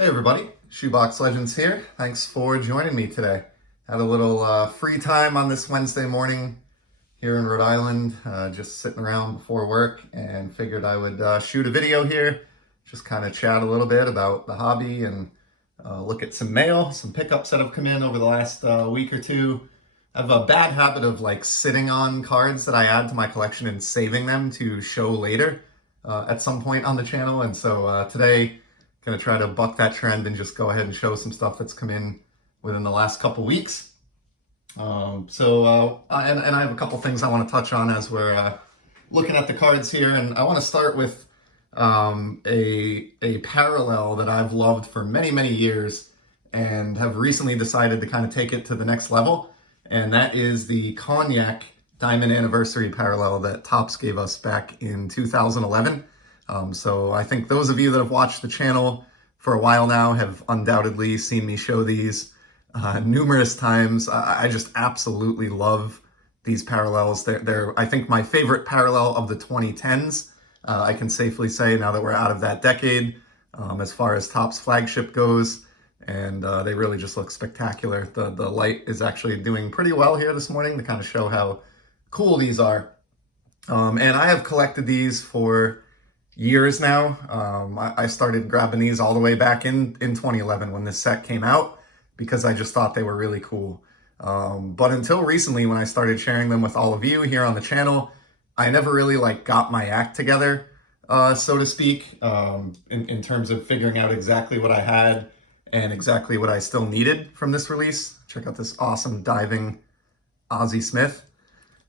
Hey everybody, Shoebox Legends here. Thanks for joining me today. Had a little free time on this Wednesday morning here in Rhode Island, just sitting around before work and figured I would shoot a video here, just kind of chat a little bit about the hobby and look at some mail, some pickups that have come in over the last week or two. I have a bad habit of like sitting on cards that I add to my collection and saving them to show later at some point on the channel. And so today, going to try to buck that trend and just go ahead and show some stuff that's come in within the last couple weeks. And I have a couple things I want to touch on as we're looking at the cards here. And I want to start with a parallel that I've loved for many, many years and have recently decided to kind of take it to the next level. And that is the Cognac Diamond Anniversary parallel that Topps gave us back in 2011. So I think those of you that have watched the channel for a while now have undoubtedly seen me show these numerous times. I just absolutely love these parallels. They're I think, my favorite parallel of the 2010s. I can safely say now that we're out of that decade as far as Topps flagship goes. And they really just look spectacular. The light is actually doing pretty well here this morning to kind of show how cool these are. And I have collected these for years now. I started grabbing these all the way back in 2011 when this set came out because I just thought they were really cool. But until recently, when I started sharing them with all of you here on the channel, I never really got my act together, so to speak, in terms of figuring out exactly what I had and exactly what I still needed from this release. Check out this awesome diving Ozzie Smith.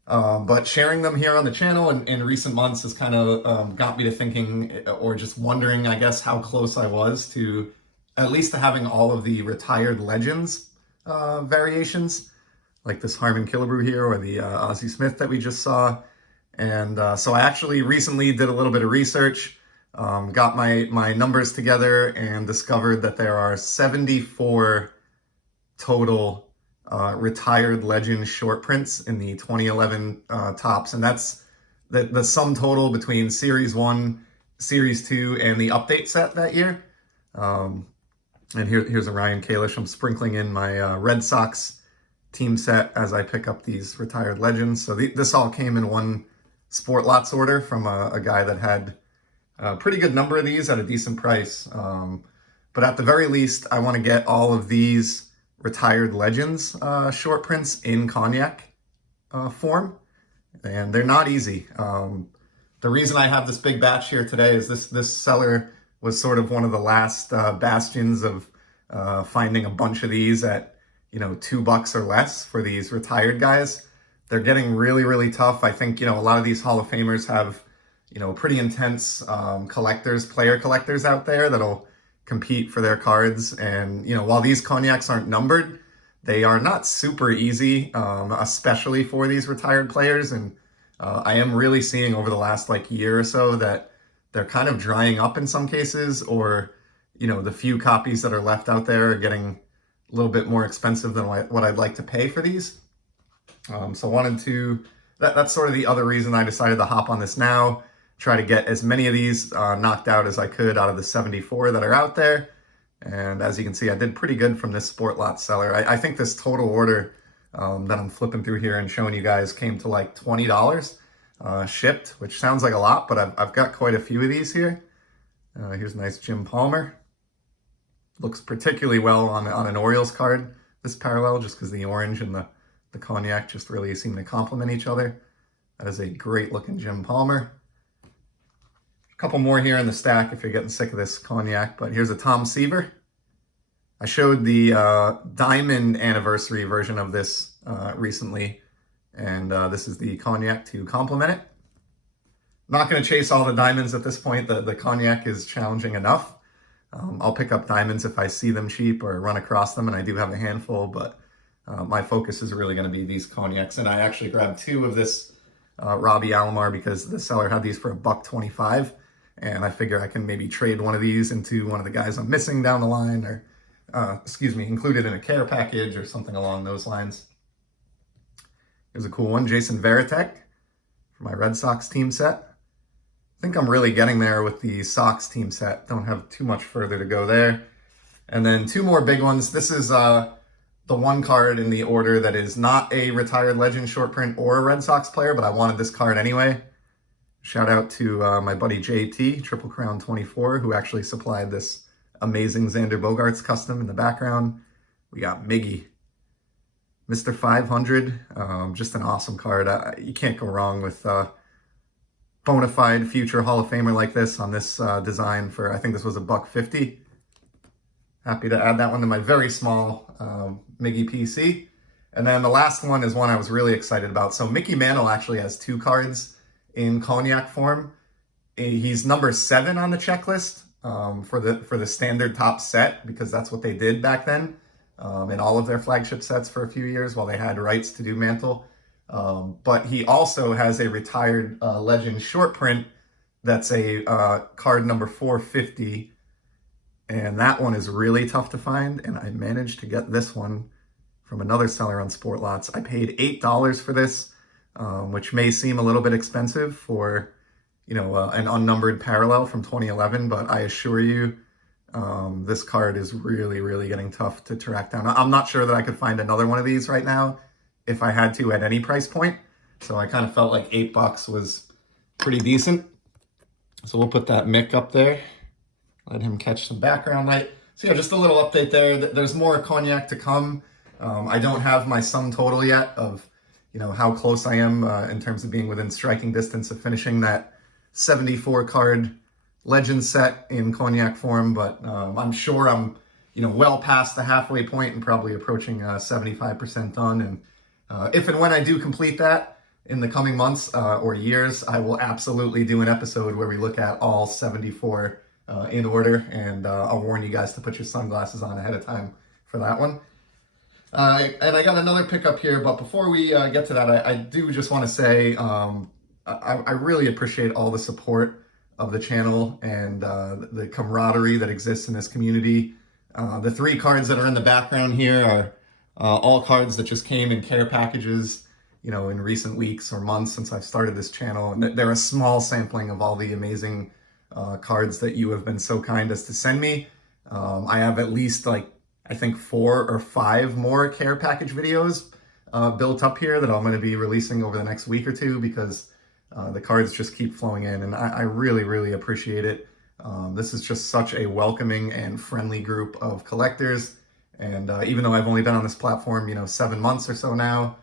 But sharing them here on the channel in recent months has kind of got me to thinking, or just wondering, I guess, how close I was to at least to having all of the retired legends variations, like this Harmon Killebrew here or the Ozzie Smith that we just saw. And so I actually recently did a little bit of research, got my numbers together and discovered that there are 74 total retired legend short prints in the 2011 Topps, and that's the sum total between Series 1, Series 2, and the update set that year. And here's a Ryan Kalish. I'm sprinkling in my Red Sox team set as I pick up these retired legends. So this all came in one Sport Lots order from a guy that had a pretty good number of these at a decent price. But at the very least, I want to get all of these retired legends short prints in Cognac form, and they're not easy. The reason I have this big batch here today is this seller was sort of one of the last bastions of finding a bunch of these at $2 or less for these retired guys. They're getting really, really tough. I think a lot of these Hall of Famers have pretty intense player collectors out there that'll compete for their cards. And while these Cognacs aren't numbered, they are not super easy, especially for these retired players. And I am really seeing over the last year or so that they're kind of drying up in some cases, or the few copies that are left out there are getting a little bit more expensive than what I'd like to pay for these. So that's sort of the other reason I decided to hop on this now, try to get as many of these knocked out as I could out of the 74 that are out there. And as you can see, I did pretty good from this Sport Lot seller. I think this total order that I'm flipping through here and showing you guys came to like $20 shipped, which sounds like a lot, but I've got quite a few of these here. Here's a nice Jim Palmer. Looks particularly well on an Orioles card, this parallel, just because the orange and the Cognac just really seem to complement each other. That is a great looking Jim Palmer. Couple more here in the stack if you're getting sick of this Cognac, but here's a Tom Seaver. I showed the Diamond Anniversary version of this recently, and this is the Cognac to complement it. I'm not going to chase all the diamonds at this point. The Cognac is challenging enough. I'll pick up diamonds if I see them cheap or run across them, and I do have a handful, but my focus is really going to be these Cognacs. And I actually grabbed two of this Robbie Alomar because the seller had these for $1.25. And I figure I can maybe trade one of these into one of the guys I'm missing down the line, or, include it in a care package or something along those lines. Here's a cool one, Jason Varitek for my Red Sox team set. I think I'm really getting there with the Sox team set. Don't have too much further to go there. And then two more big ones. This is the one card in the order that is not a retired legend short print or a Red Sox player, but I wanted this card anyway. Shout out to my buddy JT, Triple Crown 24, who actually supplied this amazing Xander Bogaerts custom in the background. We got Miggy, Mr. 500, just an awesome card. You can't go wrong with bona fide future Hall of Famer like this on this design for, I think this was $150. Happy to add that one to my very small Miggy PC. And then the last one is one I was really excited about. So Mickey Mantle actually has two cards in Cognac form. He's number 7 on the checklist for the standard top set, because that's what they did back then in all of their flagship sets for a few years while they had rights to do Mantle. But he also has a retired legend short print that's a card number 450. And that one is really tough to find, and I managed to get this one from another seller on Sport Lots. I paid $8 for this, which may seem a little bit expensive for, you know, an unnumbered parallel from 2011, but I assure you, this card is really, really getting tough to track down. I'm not sure that I could find another one of these right now if I had to at any price point, so I kind of felt like $8 was pretty decent. So we'll put that Mick up there. Let him catch some background light. So yeah, just a little update there. There's more Cognac to come. I don't have my sum total yet of, you know, how close I am in terms of being within striking distance of finishing that 74 card legend set in Cognac form, but I'm sure I'm, you know, well past the halfway point and probably approaching 75% done. And if and when I do complete that in the coming months or years, I will absolutely do an episode where we look at all 74 in order, and I'll warn you guys to put your sunglasses on ahead of time for that one. And I got another pickup here, but before we get to that, I do just want to say I really appreciate all the support of the channel and the camaraderie that exists in this community. The 3 cards that are in the background here are all cards that just came in care packages, you know, in recent weeks or months since I've started this channel, and they're a small sampling of all the amazing cards that you have been so kind as to send me. I have at least, like, I think 4 or 5 more care package videos built up here that I'm going to be releasing over the next week or two, because the cards just keep flowing in, and I really, really appreciate it. This is just such a welcoming and friendly group of collectors, and even though I've only been on this platform, you know, 7 months or so now,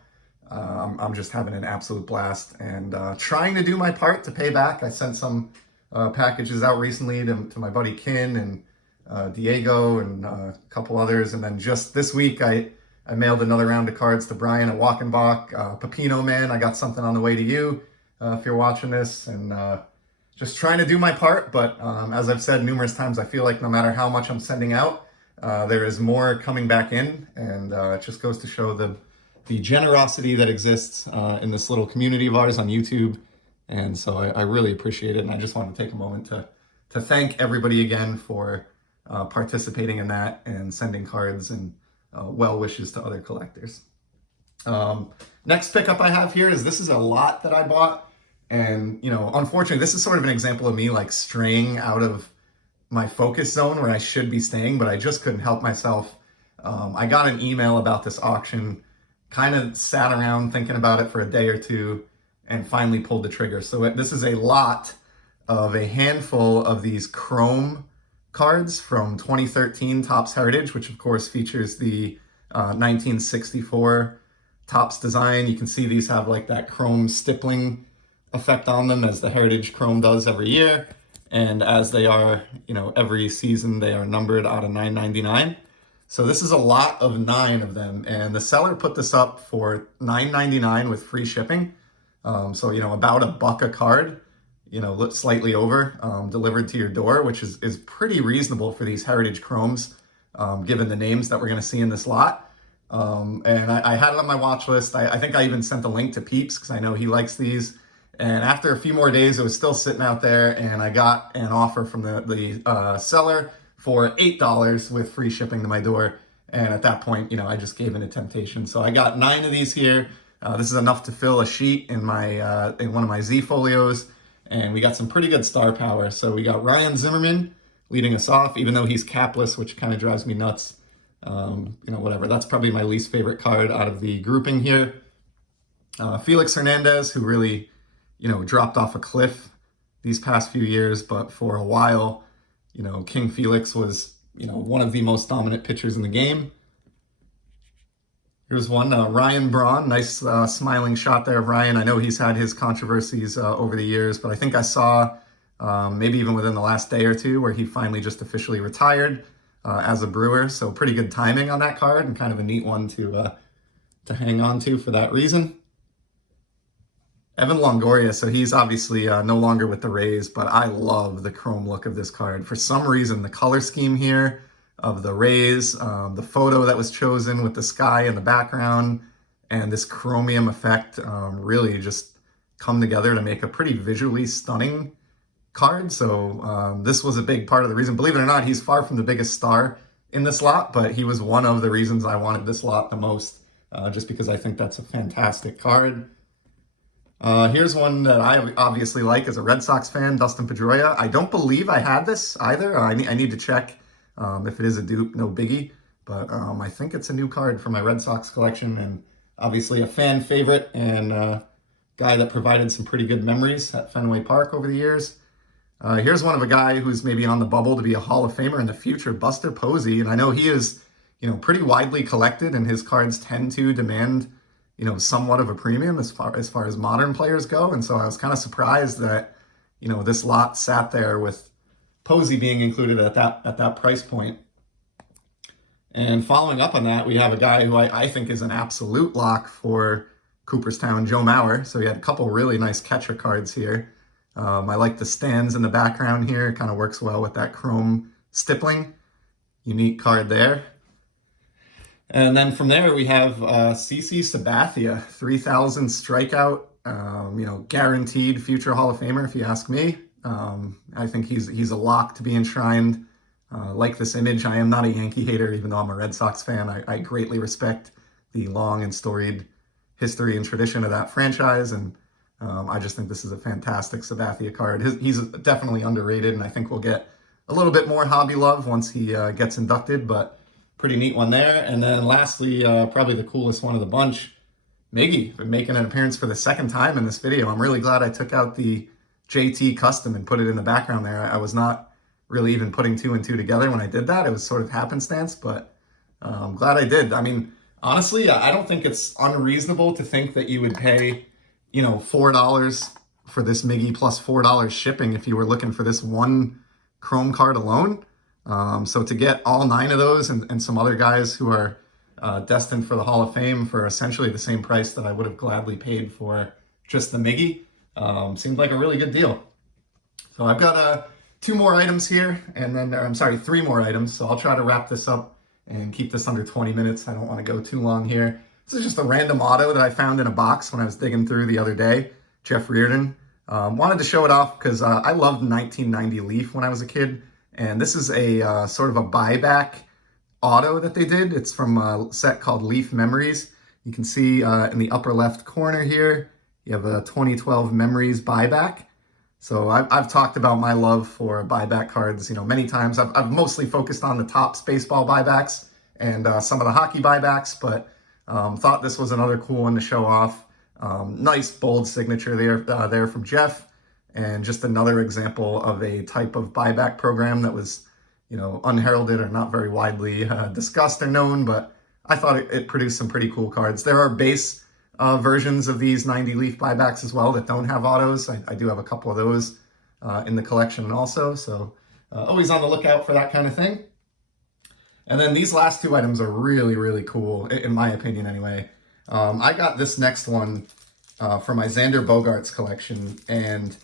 I'm just having an absolute blast and trying to do my part to pay back. I sent some packages out recently to my buddy Kin and Diego and a couple others, and then just this week I mailed another round of cards to Brian at Walkenbach. Pepino Man, I got something on the way to you if you're watching this, and just trying to do my part. But as I've said numerous times, I feel like no matter how much I'm sending out, there is more coming back in, and it just goes to show the generosity that exists in this little community of ours on YouTube. And so I really appreciate it, and I just want to take a moment to thank everybody again for participating in that and sending cards and well wishes to other collectors. Next pickup I have here is, this is a lot that I bought, and, you know, unfortunately this is sort of an example of me like straying out of my focus zone where I should be staying, but I just couldn't help myself. I got an email about this auction, kind of sat around thinking about it for a day or two, and finally pulled the trigger. So this is a lot of a handful of these chrome cards from 2013 Topps Heritage, which of course features the 1964 Topps design. You can see these have like that chrome stippling effect on them, as the Heritage Chrome does every year. And as they are, you know, every season, they are numbered out of 9.99. So this is a lot of 9 of them, and the seller put this up for $9.99 with free shipping. So, you know, about $1 a card, you know, slightly over, delivered to your door, which is pretty reasonable for these Heritage Chromes, given the names that we're going to see in this lot. And I had it on my watch list. I think I even sent a link to Peeps, because I know he likes these. And after a few more days, it was still sitting out there, and I got an offer from the seller for $8 with free shipping to my door. And at that point, you know, I just gave in to temptation. So I got 9 of these here. This is enough to fill a sheet in one of my Z folios, and we got some pretty good star power. So we got Ryan Zimmerman leading us off, even though he's capless, which kind of drives me nuts. Whatever. That's probably my least favorite card out of the grouping here. Felix Hernandez, who really, dropped off a cliff these past few years, but for a while, King Felix was, one of the most dominant pitchers in the game. Here's one, Ryan Braun. Nice smiling shot there of Ryan. I know he's had his controversies over the years, but I think I saw maybe even within the last day or two where he finally just officially retired as a Brewer. So pretty good timing on that card and kind of a neat one to hang on to for that reason. Evan Longoria, so he's obviously no longer with the Rays, but I love the chrome look of this card. For some reason, the color scheme here of the Rays, the photo that was chosen with the sky in the background, and this chromium effect really just come together to make a pretty visually stunning card. So this was a big part of the reason. Believe it or not, he's far from the biggest star in this lot, but he was one of the reasons I wanted this lot the most, just because I think that's a fantastic card. Here's one that I obviously like as a Red Sox fan, Dustin Pedroia. I don't believe I had this either. I need to check if it is a dupe, no biggie. But I think it's a new card for my Red Sox collection, and obviously a fan favorite and guy that provided some pretty good memories at Fenway Park over the years. Here's one of a guy who's maybe on the bubble to be a Hall of Famer in the future, Buster Posey. And I know he is, pretty widely collected, and his cards tend to demand somewhat of a premium as far as modern players go. And so I was kind of surprised that, this lot sat there with Posey being included at that price point. And following up on that, we have a guy who I think is an absolute lock for Cooperstown, Joe Maurer. So he had a couple really nice catcher cards here. I like the stands in the background here. It kind of works well with that chrome stippling. Unique card there. And then from there, we have CC Sabathia, 3,000 strikeout, guaranteed future Hall of Famer, if you ask me. I think he's a lock to be enshrined. Like this image, I am not a Yankee hater, even though I'm a Red Sox fan. I greatly respect the long and storied history and tradition of that franchise, and I just think this is a fantastic Sabathia card. He's definitely underrated, and I think we'll get a little bit more hobby love once he gets inducted, but pretty neat one there. And then lastly, probably the coolest one of the bunch, Miggy, making an appearance for the second time in this video. I'm really glad I took out the JT custom and put it in the background there. I was not really even putting two and two together when I did that. It was sort of happenstance, but I'm glad I did. I mean, honestly, I don't think it's unreasonable to think that you would pay, $4 for this Miggy plus $4 shipping if you were looking for this one chrome card alone. So to get all 9 of those and some other guys who are destined for the Hall of Fame for essentially the same price that I would have gladly paid for just the Miggy, seemed like a really good deal. So I've got 2 more items here, and then, I'm sorry, 3 more items. So I'll try to wrap this up and keep this under 20 minutes. I don't want to go too long here. This is just a random auto that I found in a box when I was digging through the other day, Jeff Reardon. Wanted to show it off because I loved 1990 Leaf when I was a kid. And this is a sort of a buyback auto that they did. It's from a set called Leaf Memories. You can see in the upper left corner here, you have a 2012 Memories buyback. So I've talked about my love for buyback cards, many times. I've mostly focused on the Topps baseball buybacks and some of the hockey buybacks, but thought this was another cool one to show off. Nice bold signature there from Jeff. And just another example of a type of buyback program that was, unheralded or not very widely discussed or known, but I thought it produced some pretty cool cards. There are base versions of these 90 Leaf buybacks as well that don't have autos. I do have a couple of those in the collection also, so always on the lookout for that kind of thing. And then these last 2 items are really, really cool, in my opinion anyway. I got this next one for my Xander Bogaerts collection, and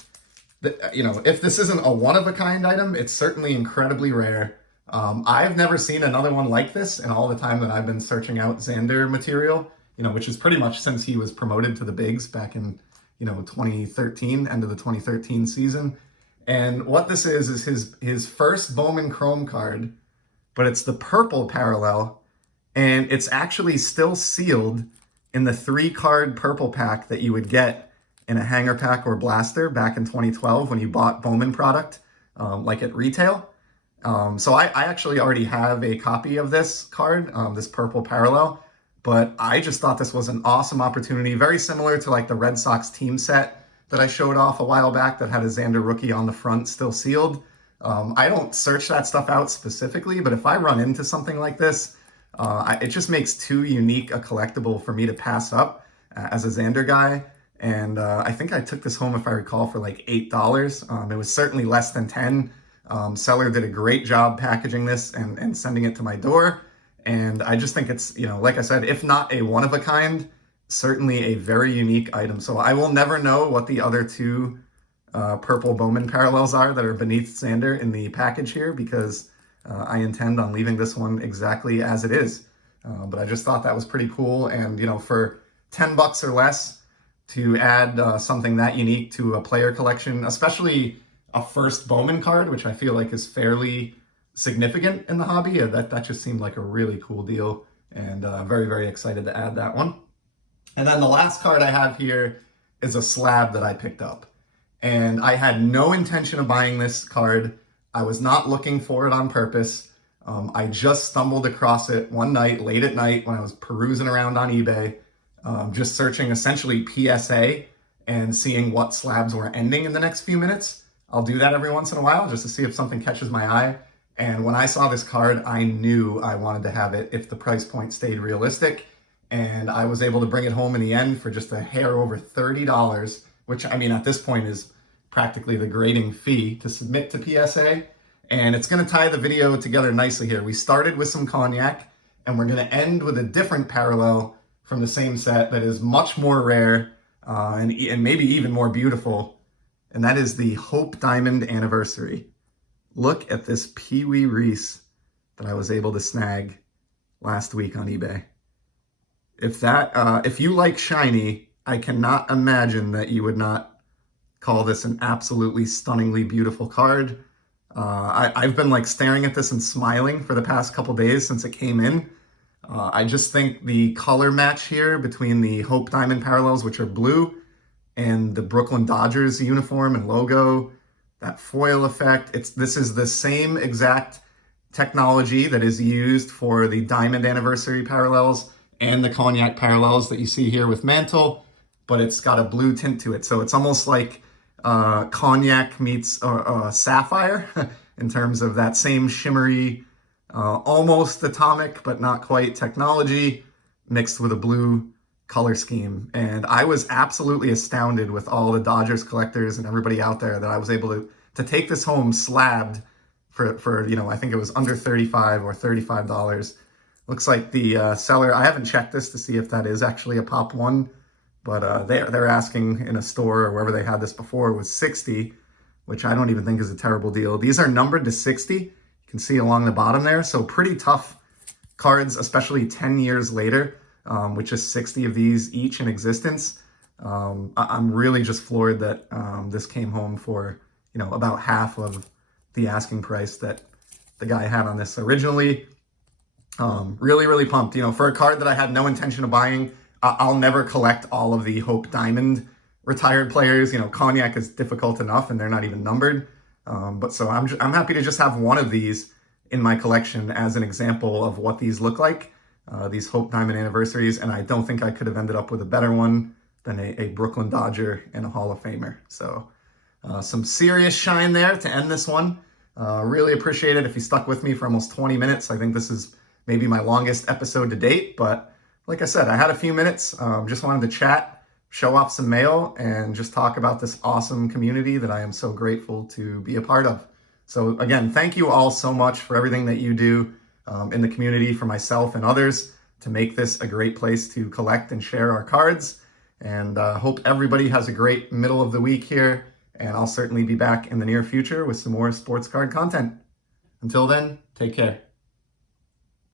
if this isn't a one-of-a-kind item, it's certainly incredibly rare. I've never seen another one like this in all the time that I've been searching out Xander material, which is pretty much since he was promoted to the bigs back in, 2013, end of the 2013 season. And what this is his first Bowman Chrome card, but it's the purple parallel, and it's actually still sealed in the 3-card purple pack that you would get in a hanger pack or blaster back in 2012 when you bought Bowman product, like at retail. So I actually already have a copy of this card, this purple parallel, but I just thought this was an awesome opportunity, very similar to like the Red Sox team set that I showed off a while back that had a Xander rookie on the front still sealed. I don't search that stuff out specifically, but if I run into something like this, it just makes too unique a collectible for me to pass up as a Xander guy. And I think I took this home, if I recall, for like $8. It was certainly less than 10. Seller did a great job packaging this and sending it to my door. And I just think it's, like I said, if not a one of a kind, certainly a very unique item. So I will never know what the other two purple Bowman parallels are that are beneath Xander in the package here, because I intend on leaving this one exactly as it is. But I just thought that was pretty cool. And, for $10 or less to add something that unique to a player collection, especially a first Bowman card, which I feel like is fairly significant in the hobby, that just seemed like a really cool deal. And very, very excited to add that one. And then the last card I have here is a Slab that I picked up. And I had no intention of buying this card. I was not looking for it on purpose. I just stumbled across it one night, late at night, when I was perusing around on eBay, just searching essentially PSA and seeing what slabs were ending in the next few minutes. I'll do that every once in a while just to see if something catches my eye. And when I saw this card, I knew I wanted to have it if the price point stayed realistic. And I was able to bring it home in the end for just a hair over $30, which, I mean, at this point is practically the grading fee to submit to PSA. And it's going to tie the video together nicely here. We started with some Cognac, and we're going to end with a different parallel from the same set that is much more rare and maybe even more beautiful. And that is the Hope Diamond Anniversary. Look at this Pee Wee Reese that I was able to snag last week on eBay. If you like shiny, I cannot imagine that you would not call this an absolutely stunningly beautiful card. I've been like staring at this and smiling for the past couple days since it came in. I just think the color match here between the Hope Diamond parallels, which are blue, and the Brooklyn Dodgers uniform and logo, that foil effect, this is the same exact technology that is used for the Diamond Anniversary parallels and the Cognac parallels that you see here with Mantle, but it's got a blue tint to it. So it's almost like Cognac meets Sapphire in terms of that same shimmery, almost atomic, but not quite technology mixed with a blue color scheme. And I was absolutely astounded with all the Dodgers collectors and everybody out there that I was able to take this home slabbed for I think it was under $35 or $35. Looks like the seller, I haven't checked this to see if that is actually a Pop 1, but they're asking in a store or wherever they had this before was $60, which I don't even think is a terrible deal. These are numbered to 60. You can see along the bottom there. So pretty tough cards, especially 10 years later, with just 60 of these each in existence. I'm really just floored that this came home for, about half of the asking price that the guy had on this originally. Really, really pumped. For a card that I had no intention of buying. I'll never collect all of the Hope Diamond retired players. Cognac is difficult enough and they're not even numbered. But so I'm happy to just have one of these in my collection as an example of what these look like, these Hope Diamond Anniversaries. And I don't think I could have ended up with a better one than a Brooklyn Dodger and a Hall of Famer. So some serious shine there to end this one. Really appreciate it if you stuck with me for almost 20 minutes. I think this is maybe my longest episode to date, but like I said, I had a few minutes, just wanted to chat, show off some mail, and just talk about this awesome community that I am so grateful to be a part of. So again, thank you all so much for everything that you do in the community for myself and others to make this a great place to collect and share our cards. And hope everybody has a great middle of the week here. And I'll certainly be back in the near future with some more sports card content. Until then, take care.